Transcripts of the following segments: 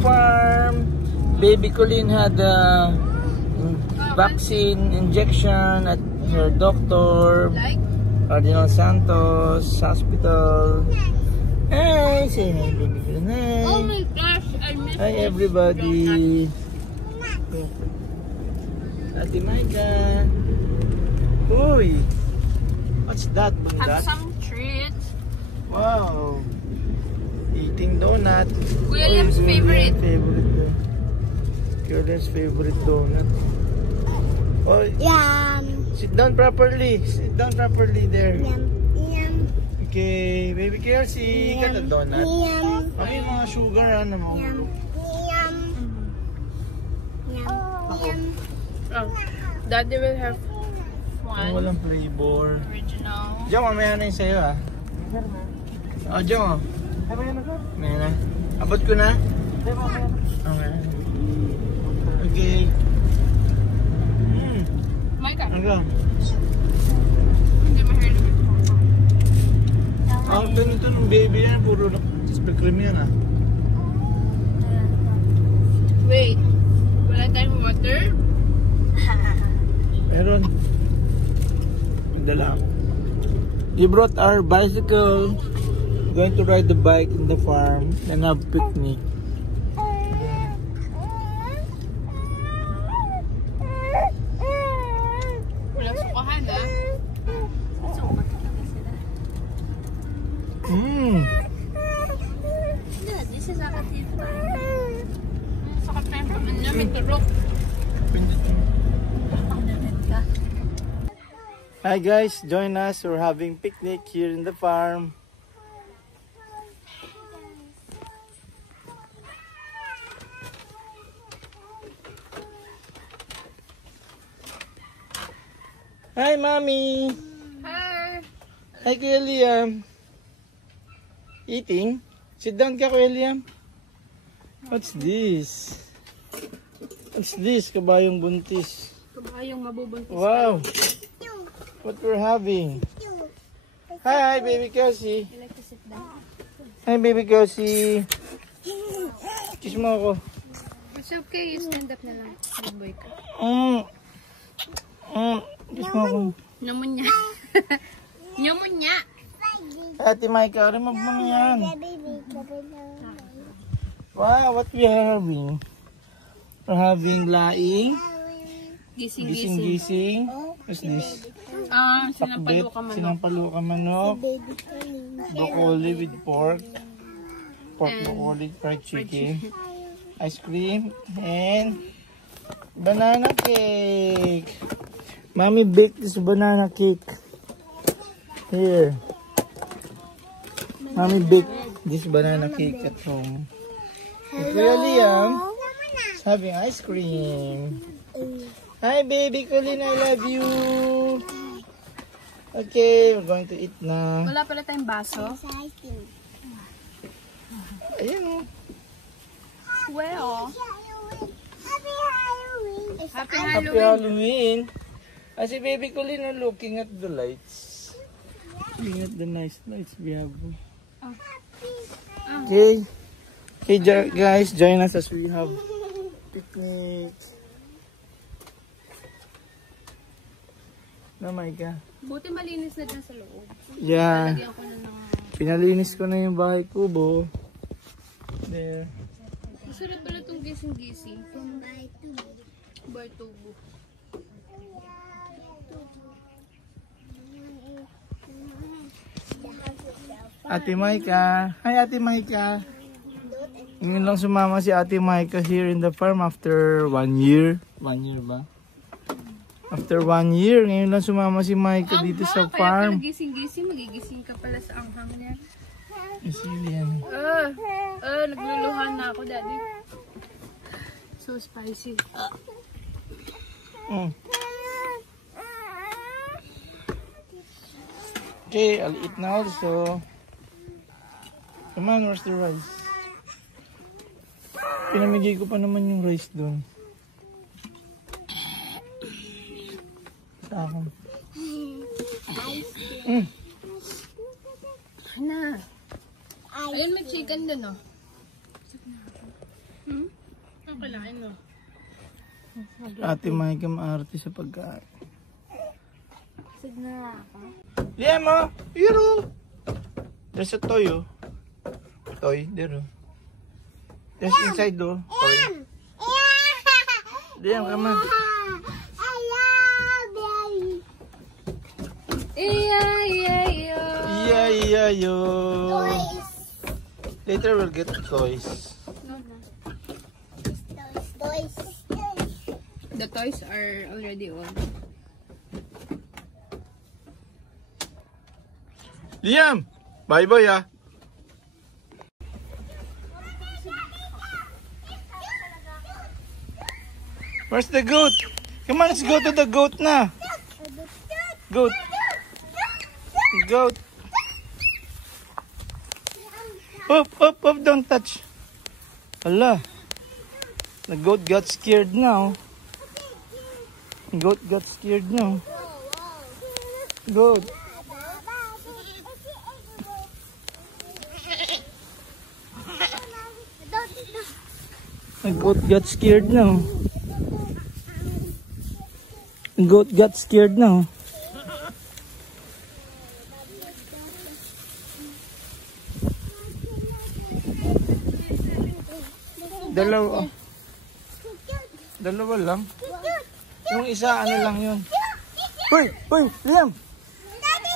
farm. Baby Colleen had a vaccine injection at her doctor, Cardinal Santos Hospital. Hi, say hi, Baby Colleen. Hi. Oh my gosh, I missed Hi, everybody. Ate Micah. Uy, what's that? Have some treats. Wow. Eating donut. Kuya Liam's favorite. Kuya Liam's favorite donut. Oh, Yum. sit down properly. Sit down properly there. Yum. Yum. Okay, baby Kelsey, got a donut. Yum. Okay, mga sugar ano mo. Yum. Yum. Yum. Yum. Oh, Daddy will have Ang one. walang flavor. Original. Diyan, mamaya na yung sa'yo ah. Oh, diyan oh. Mamaya na. Abot ko na? Okay. Okay. Micah. Ano? Hindi mahilig ito. Oh, ganito ng baby yan. Puro spring cream yan ah. Wait. Wala tayong water? Meron. Dala. We brought our bicycle. Going to ride the bike in the farm and have picnic. Walang sukahan ah. This is our table. Sakit na yung paman niya. May turok. Hi guys, join us. We're having picnic here in the farm. Hi mommy. Hi. Hi Kuya Liam. Eating? Sit down ka Kuya Liam. What's this? What's this? Kabayong buntis. Kabayong mabubuntis. Wow. What we're having. Hi baby Kelsey. You like to sit down? Hi baby Kelsey. Kiss mo ako. It's okay. You stand up na lang. Good boy ka. Kiss mo ako. Namunya. Namunya. Ate Micah, remove mo na yan. Wow, what we are having? We're having laing. Gising-gising. Gising-gising. What's this? Sinampalo ka manok. Sinampalo ka manok. Broccoli with pork. Pork broccoli, fried chicken. Ice cream. And banana cake. Mommy baked this banana cake. Here. Mommy baked this banana cake at home. And Kuya Liam is having ice cream. Hi baby Colleen, I love you. Okay, we're going to eat na. Wala pala tayong baso. Ayun o. Well. Happy Happy Halloween. Halloween. Si baby Colleen are looking at the lights. Looking at the nice lights we have. Okay. Okay guys, join us as we have picnic. Oh my God. Buti malinis na dyan sa loob. Yeah. Lagyan ko na ng... Pinalinis ko na yung bahay kubo. There. Masarap pala itong gising-gising. Bar tubo. Ate Micah. Hi Ate Micah. Ngayon lang sumama si Ate Micah here in the farm after 1 year. 1 year ba? After 1 year, ngayon lang sumama si Micah dito sa farm. Kaya pala gising-gising, magigising ka pala sa anghang niya. Asilian. Nagluluhan na ako, Daddy. So spicy. Okay, I'll eat now also. Come on, where's the rice? Pinamigay ko pa naman yung rice doon. Sa akin. Na. Ayun, may chicken din, oh. Ate Micah maarte sa pagkain. Sig na ako. Liam, oh! Here, oh! There's a toy, oh. Toy, there, oh. There's inside, oh. Toy. Liam, come on. I love Daddy. Iya. Yeah, yo. Toys. Later we'll get toys. Toys. The toys are already on. Liam! Bye-bye, ah. Where's the goat? Come on, let's go to the goat na. Goat. Goat. Up, don't touch. Hala. The goat got scared now. Goat got scared now. Goat. The goat got scared now. The goat got scared now. Dalawa. Dalawa lang. Yung isa, ano lang yun. Hoy! Hoy! Liam! Daddy.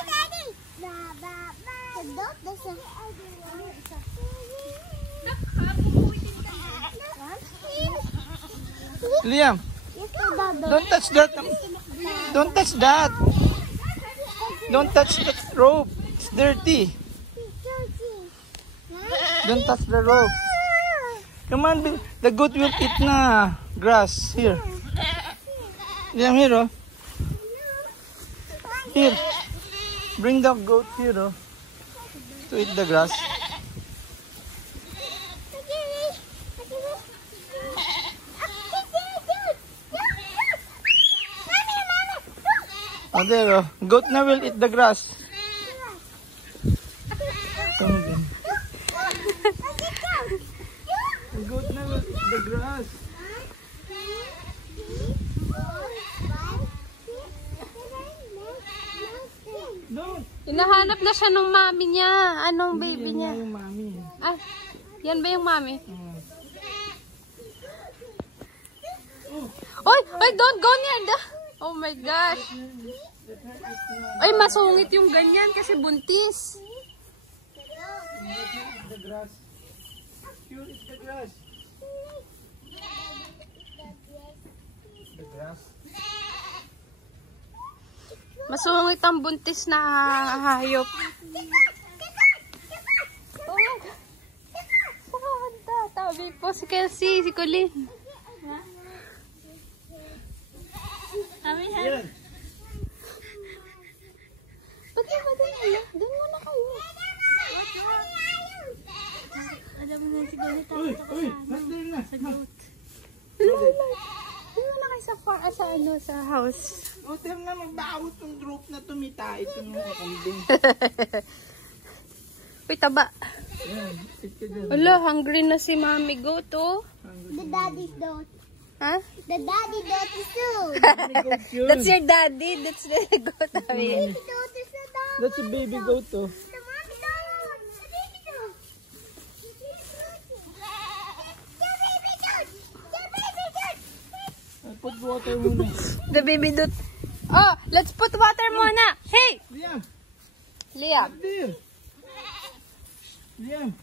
Liam! Don't touch that! Don't touch that! Don't touch the rope! It's dirty! Don't touch the rope! Come on, the goat will eat na grass. Here. Liam, here, oh. Here. Bring the goat here, oh. To eat the grass. Oh, there, oh. Goat na will eat the grass. Come again. The goat na will eat the grass. Don't. Hinahanap na siya ng mami niya. Anong baby niya? Yan yung mami. Ah, yan ba yung mami? Oy, don't go near the... Oh my gosh. Ay, masungit yung ganyan kasi buntis. The grass. Pure is the grass. The grass. Masungit ang buntis na hayop. Oh my God. Tabi po si Kelsey, si Colin. Yan. Ba't ka ba din? Doon muna kayo. Alam mo na siguro Uy, nandun na. Doon muna kayo sa house. O, tira na, magbawot yung group na tumita. Ito yung kambing. Uy, taba. Yan, sit ka dyan. Wala, hungry na si Mami Goat, oh. The daddy's goat. Ha? The daddy goat is too. That's your daddy. That's the goat. Baby goat is the dog. That's a baby goat, oh. The mommy goat. The baby goat. The baby goat. The baby goat. Put water muna. The baby goat. Oh, let's put water muna. Hey! Liam, Liam. there. Liam.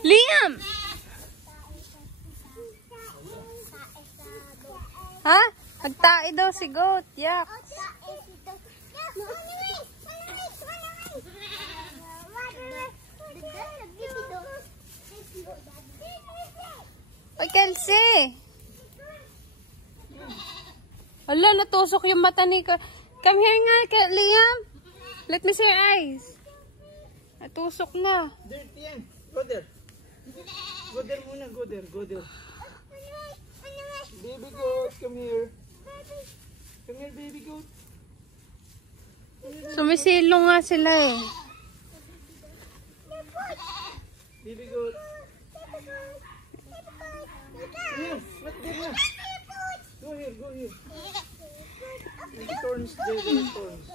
Liam! Ha? Nagtae daw si Goat. Yak. Oy, Kelsey! Hala, natusok yung mata ni... Come here nga, Liam. Let me see your eyes. Natusok na. Dirty yan. Go there. Go there muna, go there, go there. Baby goat, come here. Come here, baby goat. Sumisilo nga sila eh. Baby goat. Here, what did you? Go here, go here. The thorns there, the thorns.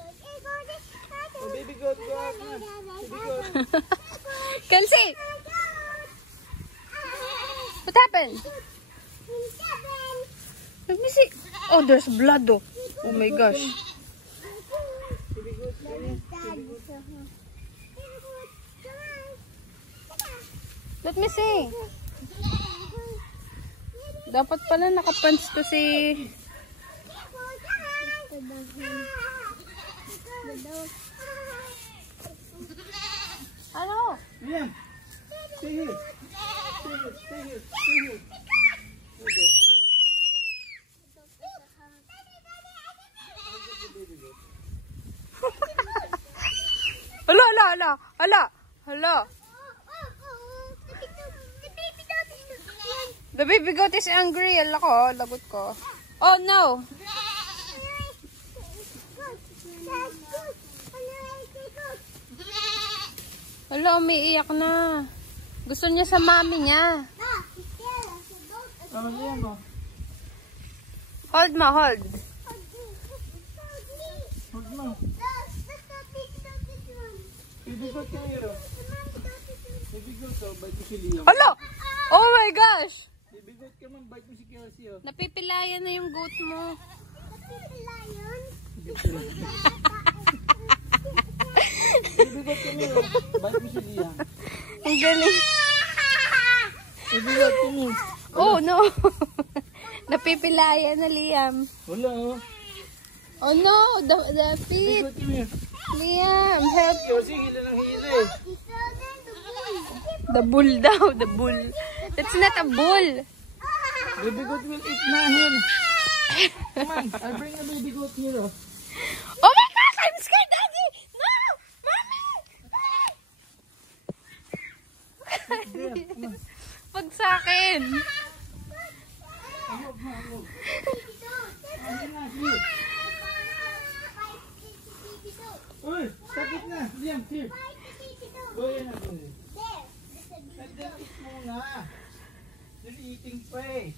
Oh, baby goat, go out na. Baby goat. Kelsey! What happened? Let me see. Oh, there's blood oh. Oh my gosh. Baby goat, go here. Baby goat. Let me see. Dapat pala nakapants to si... Ano? Liam, stay here. Stay here, stay here, stay here. Okay. Hala, hala, hala, hala, hala. The baby goat is angry. Ala ko, lagot ko. Oh no! Hala, umiiyak na. Gusto niya sa mami niya. Oh, Liam, oh. Hold mo, hold. Hold mo. Baby goat, come here, oh. Baby goat, oh, bite mo si Liam. Hala! Oh my gosh! Baby goat, come on, bite mo si Kelsey, oh. Napipilayan na yung goat mo. Baby goat, come here, oh. Bite mo si Liam. Ang galing. Baby goat, come here. Oh no! Napipilayan na Liam. Wala, oh. Oh no! The Baby feet! goat, come here. Liam, help! Kelsey, hila ng hila, eh. The bull daw, the bull. That's not a bull. Baby goat will eat nahin. Come on, I'll bring the baby goat here, oh. Oh my gosh! I'm scared, Daddy! No! Mommy! There, come on. Pag sa akin. Ahog mo, ahog. Ahog na, here. Uy, stop it na. Liam, here. Go in na, go in. Let them eat muna. They're eating pa eh.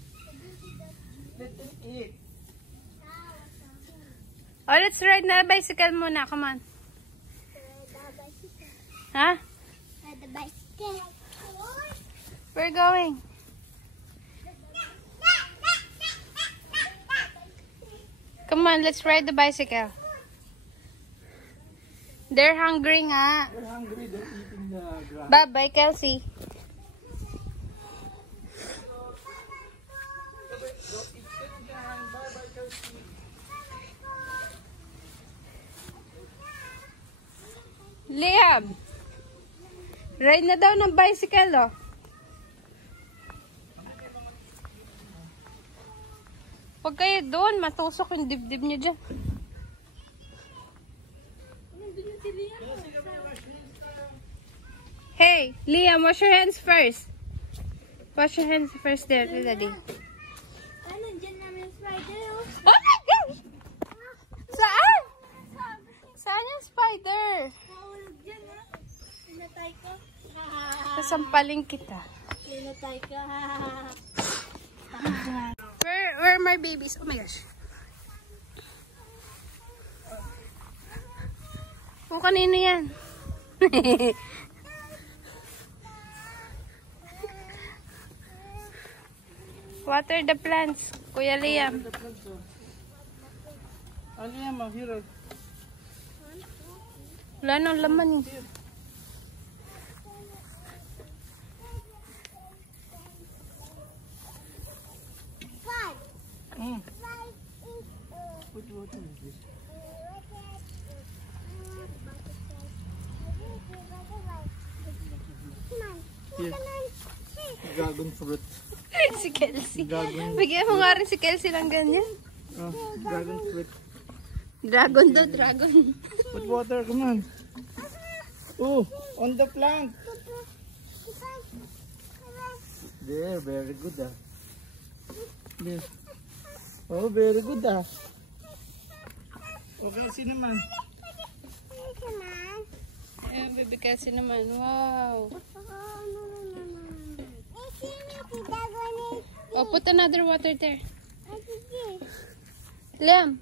Let them eat. Oh, let's ride na bicycle muna. Come on. Ha? We're going. Come on, let's ride the bicycle. They're hungry nga. They're hungry. They're eating the grass. Bye-bye, Kelsey. Bye-bye, Kelsey. Liam! Ride na daw ng bicycle, oh. Huwag kayo doon. Matusok yung dibdib niyo dyan. Hey, Liam, wash your hands first. Wash your hands first there, Daddy. Oh my gosh! Saan? Saan yung spider? Sasampalin kita. Where are my babies? Oh my gosh. Kung kanino yan? Water the plants, Kuya Liam. Oh, Liam, oh, here. Wala nang laman eh. What water is this? Here. Dragon fruit. Si Kelsey. Dragon. Bigyan mo nga rin si Kelsey lang ganyan. Oh, dragon fruit. Dragon daw, dragon. Put water, come on. Oh, on the plant. There, very good ah. There. Oh, very good ah. Okay, sino naman? Ayan, baby Kelsey naman. Wow. Oh, put another water there. Liam.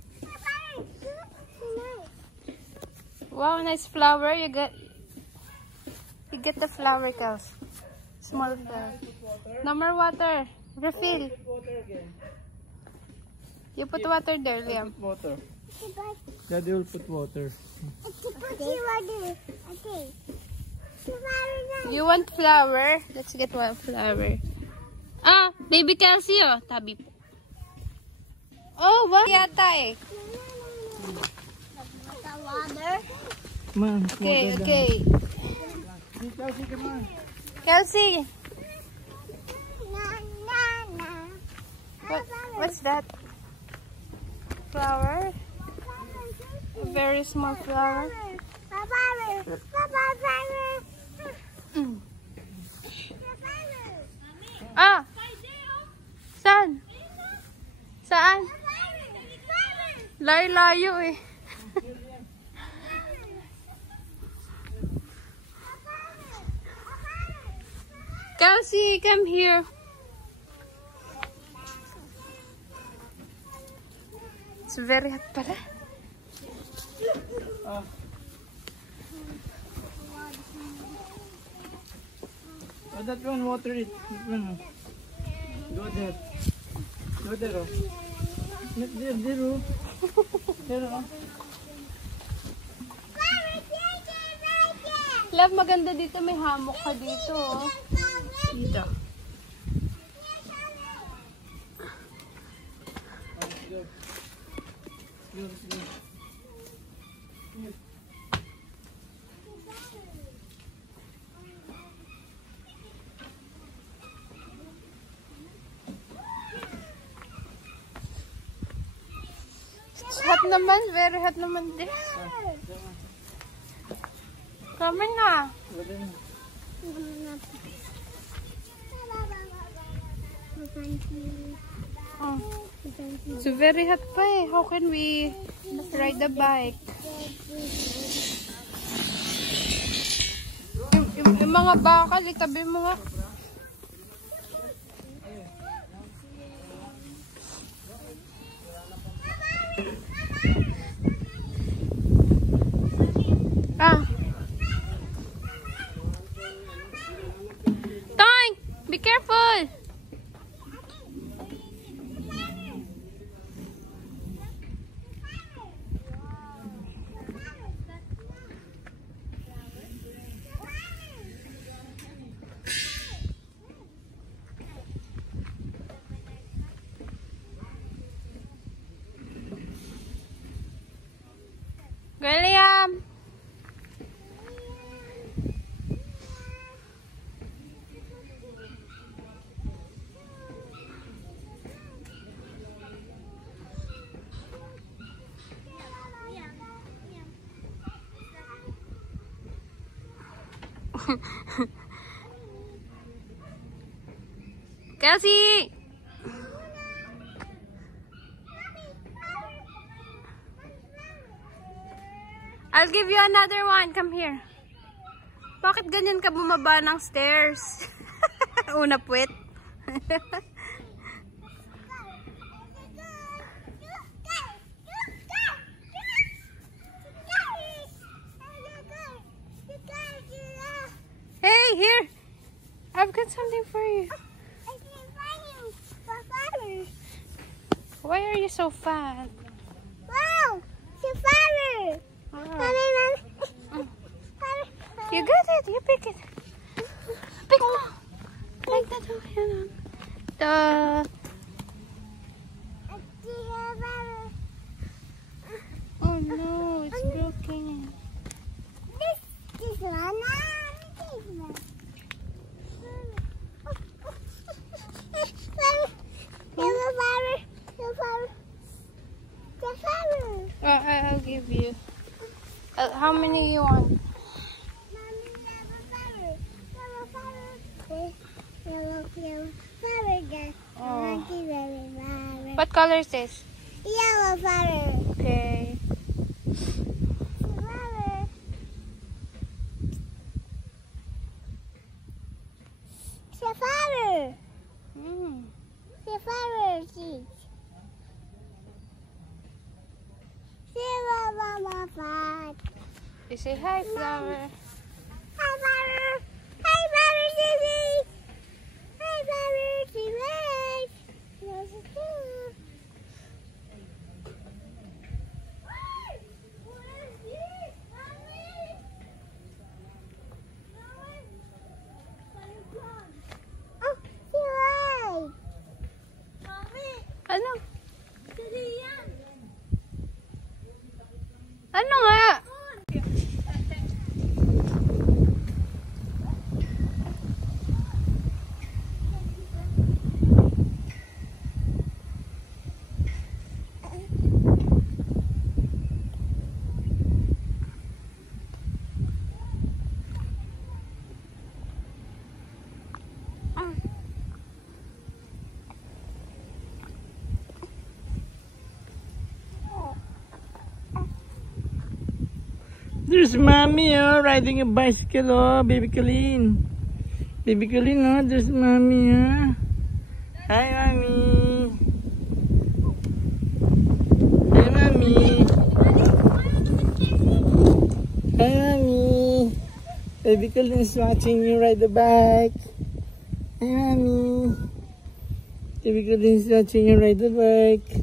Wow, nice flower. You get the flower, Kels. Small flower. No more water. Refill. You put water there, Liam. Put water. Daddy will put water. You want flower? Let's get one flower. Ah, baby Kelsey, oh. Tabi po. Oh, what? Yata eh. Come on. Okay, okay. Kelsey, come on. Kelsey. What's that? Flower? A very small flower. Mm. Ah! Saan? Saan? Layo-layo eh. Kelsey, come here. It's very hot pala. Oh, that one, water it. That one. Go there. Go there, oh. Not there, there, oh. There, oh. Love, maganda dito. May hammock ka dito, oh. Dito. Let's go. It's hot naman. Very hot naman din. Kami na. Oh. It's very hot pa eh. How can we ride the bike? Yung mga bakal, itabi mo nga. Ah. Toink! Be careful! William! Kelsey! I'll give you another one. Come here. Bakit ganyan ka bumaba ng stairs? Una puwet. Hey, here. I've got something for you. Why are you so fat? Wow! Safari! You got it. You pick it. Pick mo. Like that. Oh no, it's broken. This one. I'll give you. How many you want? Oh. What color is this? Yellow flower. Okay. Flower. Mm. You say hi, flower. Hi, Flower. Hi, Flower, Susie. Hi, Flower, Susie. Yes, it's true. Oh, si Ano? Ano nga? There's mommy, oh, riding a bicycle, oh, baby Colleen. Baby Colleen, oh, there's mommy, oh. Hi, mommy. Hi, mommy. Hi, mommy. Baby Colleen is watching you ride the bike. Hi, mommy. Baby Colleen is watching you ride the bike.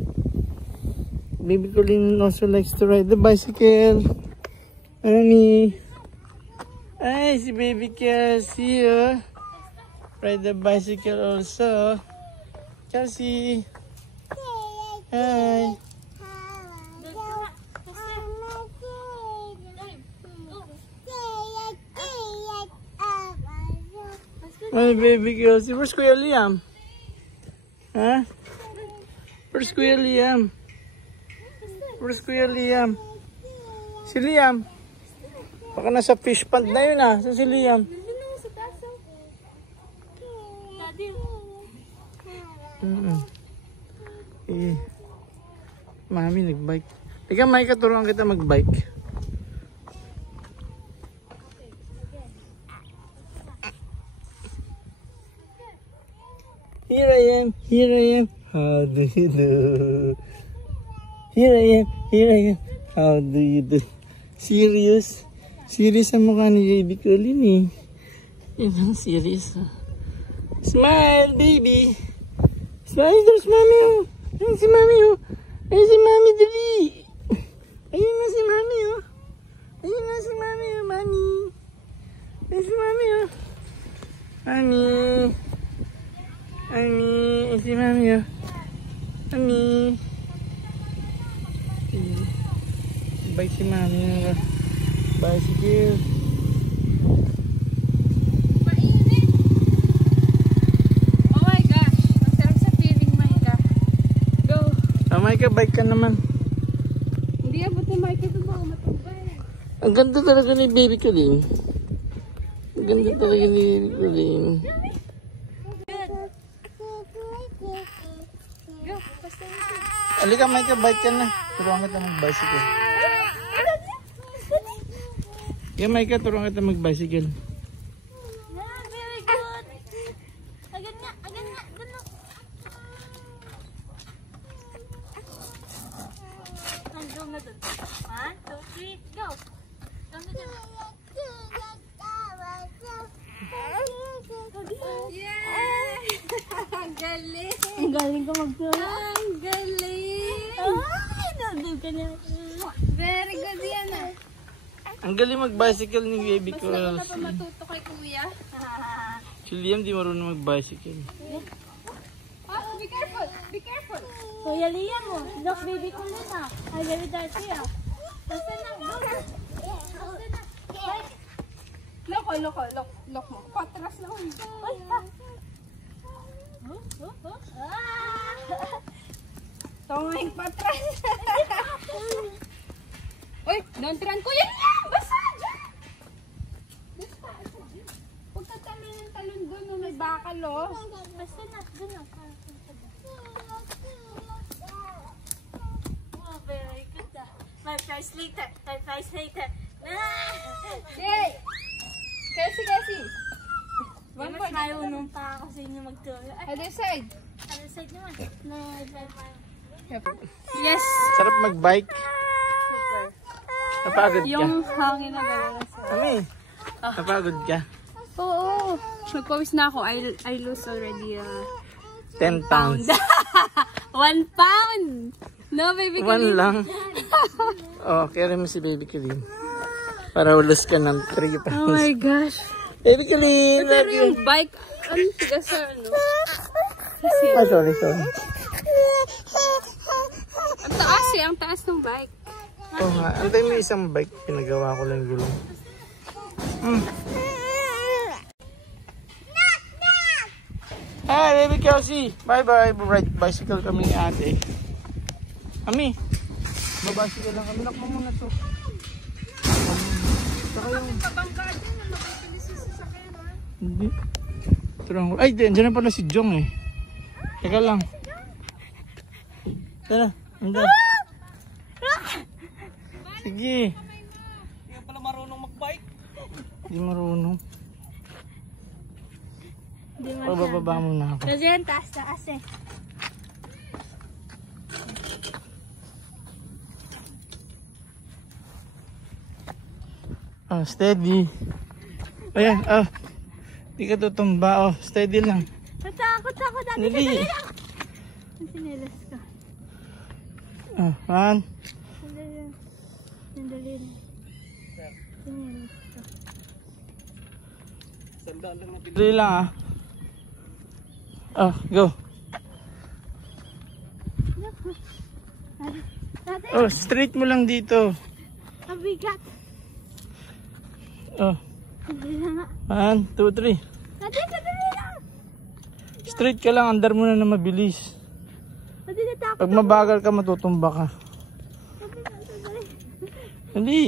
Baby Colleen also likes to ride the bicycle. Mommy. Hi, si baby Kelsey, oh. Ride the bicycle also. Kelsey. Hi. Hi, baby Kelsey. Where's Kuya Liam? Huh? Where's Kuya Liam? Where's Kuya Liam? Si Liam. Baka nasa fish pond na yun, ah. Saan si Liam? Eh. Mami, nagbike. Ika, Micah, turuan kita magbike. Here I am, here I am. How do you do? Here I am, here I am. How do you do? Serious? Serious ang mukha ni baby Colleen, eh. Yan ang serious, ah. Smile, baby. Smile, there's mommy, oh. Ayun si mommy, oh. Ayun si mommy, dali. Ayun na si mommy, oh. Ayun na si mommy, oh, mommy. Ayun si mommy, oh. Mommy. Mommy. Ayun si mommy, oh. Mommy. Bike si mommy, oh. Bicycle. Mainit. Oh my gosh. Ang sarap sa feeling, Micah. Go. Oh, Micah, bike ka naman. Hindi abot ni Micah ito baka matubay. Ang ganda talaga ni baby Colleen. Ang ganda talaga ni baby Colleen. Go. Basta ito. Halika, Micah, bike ka na. Turuan kita mag-bicycle. Yeah, Micah, turuan kita mag-bicycle. Very good. Agad nga, ganun. Go na dun. 1, 2, 3, go. Go na dun. Yay! Ang galing! Ang galing ko magturo. Ang galing! Ay, nandun ka na. Very good yan, ah. Ang galing mag-bicycle ni baby Mas ko. na pa matuto kay kuya. Si Liam di marunong mag-bicycle. Oh, be careful! Be careful! Kuya Liam mo, look baby ko na na. Ay, very dirty ah. Basta na, go na. Basta na. Lock mo. Patras lang. Ay, ha. Tongay patras. Uy, don't run ko yan yan! Basta dyan! Basta. Huwag ka talon ng talon doon, no? May bakal, oh. Basta na, doon na. Oh, very good ah. My price later. Hey! Kasi. Mas marunong pa ako sa inyo magturo. Ay, Other side. other side naman. No, Yes! Sarap mag-bike. Super. Napagod ka? Yung hangin na gano'n. Kami. Napagod ka? Oo. Nagpawis na ako. I lose already 10 pounds. 1 pound! No, baby One lang. Oh, carry mo si Baby Kalin. Para ulos ka ng 3 pounds. Oh my gosh. Baby Kalin! Pero yung bike, ano tigas sa ano? Kasi, Ah, sorry. ang taas eh, ang taas ng bike. Oo nga. Antay mo isang bike. Pinagawa ko lang gulong. Hi, Baby Kelsey! Bye-bye. Ride bicycle kami ni ate. Ami, babicycle lang kami. Nakmo muna to. Saka yung... Hindi. Ay, dyan na pala si Jong eh. Teka lang. Tara, andyan. Sige. Hindi ka pala marunong magbike. Hindi marunong. Pababa muna ako. Kasi yan, taas eh. Oh, steady. Ayan, oh. Hindi ka tutumba, oh. Steady lang. Natakot ako dati. Dali. Ang sinelas ka. Oh, 1. Sandali lang. Sandali lang. Sinelas ka. Dali lang, ah. Oh, go. Dati, Oh, straight mo lang dito. ang bigat. Oh, Sandali lang nga. 1, 2, 3. Dati, sandali lang. Straight ka lang, andar mo na mabilis. Dati, natakot. Pag mabagal ka, matutumba ka. Sandali. Hindi.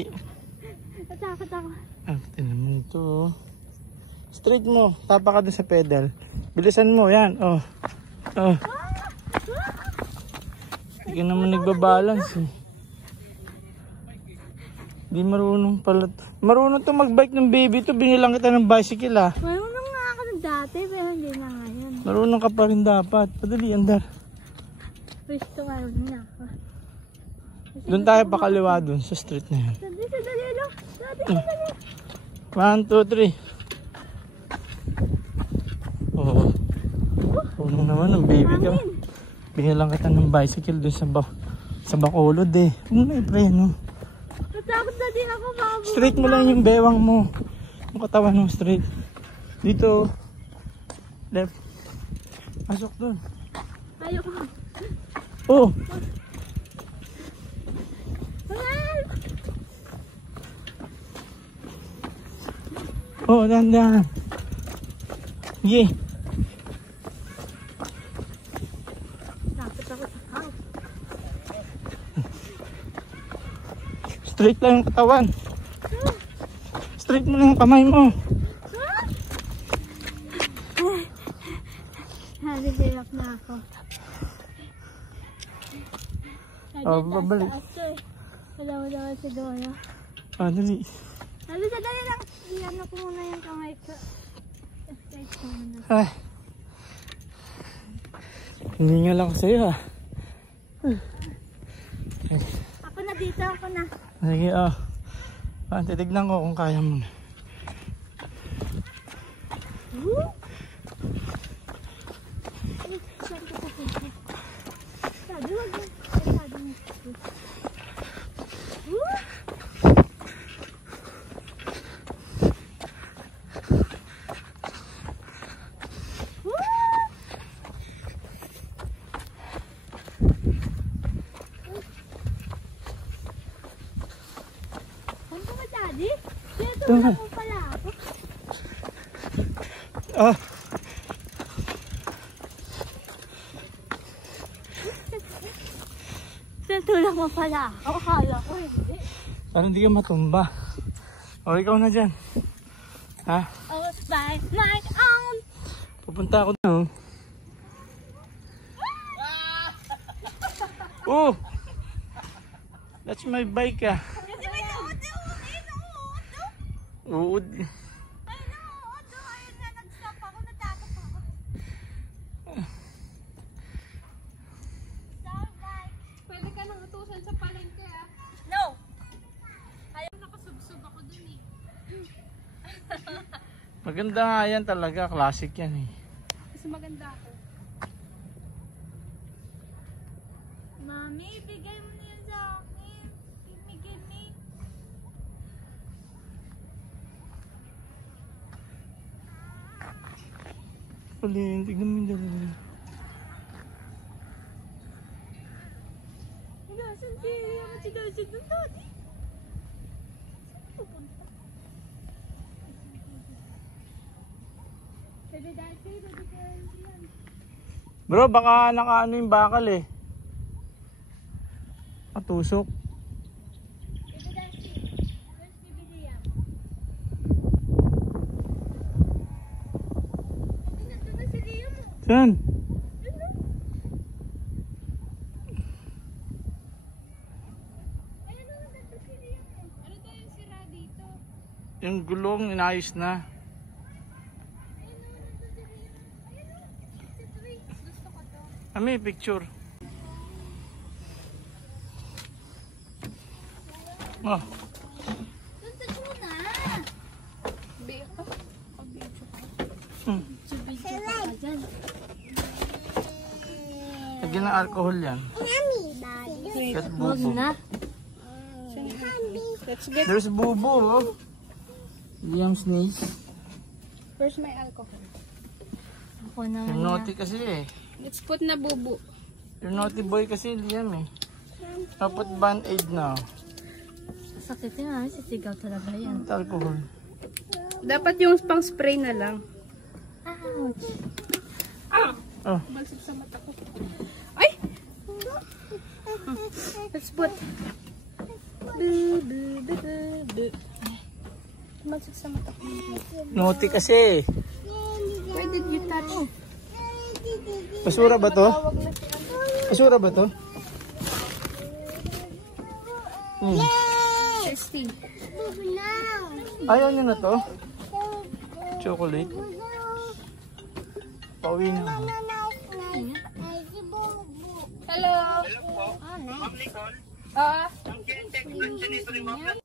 Natakot ako. Ah, tinan mo ito, oh. Straight mo, tapa ka dun sa pedal. Bilisan mo, yan, oh. Oh. Hindi ka naman nagbabalance, eh. Hindi marunong pala. Marunong to magbike ng baby to. Binilang kita ng bicycle, ah. Marunong nga ako dati, pero hindi na ngayon. Marunong ka pa rin dapat. Padali, andar. Gusto marunong na ako. Doon tayo pakaliwa dun sa street na yan. Sandali lang. Dati, sandali. 1, 2, 3. Oh. Ano naman ang baby ka. Binilang kita ng bicycle dun sa Bacolod, eh. Ano na i-preno? Natakot na din ako, baka Straight mo lang yung bewang mo. Yung katawan mo straight. Dito. Left. Pasok dun. ayoko. Oh. Oh, dahan-dahan. Sige. Takot ako sa house. Straight lang yung katawan. Straight mo lang yung kamay mo. Nalihirap na ako. Oh, babalik. Wala naman si Dora. Ah, dali. Dali lang. Iyan ko muna yung kamay ko. Straight ko muna. Ay. Hindi nga lang ako sa'yo, ah. Ako na dito, ako na. Sige, oh. Ah, titignan ko kung kaya mo na. Saan ko pupunta? Sabi, wag mo. Sabi mo. Saan ka ba, Daddy? Tinutulak mo pala ako. Ah. Tinutulak mo pala ako. Akala ko hindi. Parang hindi ka matumba. O, ikaw na dyan. Ha? I was by my own. Pupunta ako na, oh. Oh! That's my bike, ah. Kasi may nauto. Uud. Ay, nauto. Ayun na, nag-stop ako. Natakot ako. Sorry, bye. Pwede ka nang utusan sa palengke ah. No! Maganda nga yan talaga. Classic yan eh. Mas maganda ako. Mami, bigay mo na yan sa akin. Give me. Alin, tignan mo yung dalawa. Nasaan si Yama si Daisy dun dati? Dede Daisy, Dede Daisy yan. Bro, baka nakaano yung bakal eh. Matusok. Dede Daisy, where's Bibi Liam? Nandun na si Liam. Saan? Ayun na, nandun si Liam. Ano daw yung sira dito? Yung gulong, inayos na. Ayun na, nandun si Liam. Ayun na, si Trey. Gusto ko to. Ami, picture. Oh, Doon touch mo na. Biyak ka. Pag-video ka. Video ka pa dyan. lagyan ng alcohol yan. Get Huwag bubo. na. Let's get There's bubo, oh. Liam sneeze. first my alcohol. Ako na. You're naughty kasi eh. Let's put na bubo. You're naughty boy kasi, Liam eh. Dapat band-aid na. Sakit yan. Sisigaw talaga yan. Alcohol. Dapat yung pang spray na lang. Ouch. Oh, Balsik sa mata ko. Ay! Let's put. Balsik sa mata ko. naughty kasi. Why did you touch? Basura ba to? Basura ba to? Testing. Ayaw nyo na to? Chocolate. Pauwi na ako. Hello. Ma'am Nicole, Ah. ang check nito ni Ma'am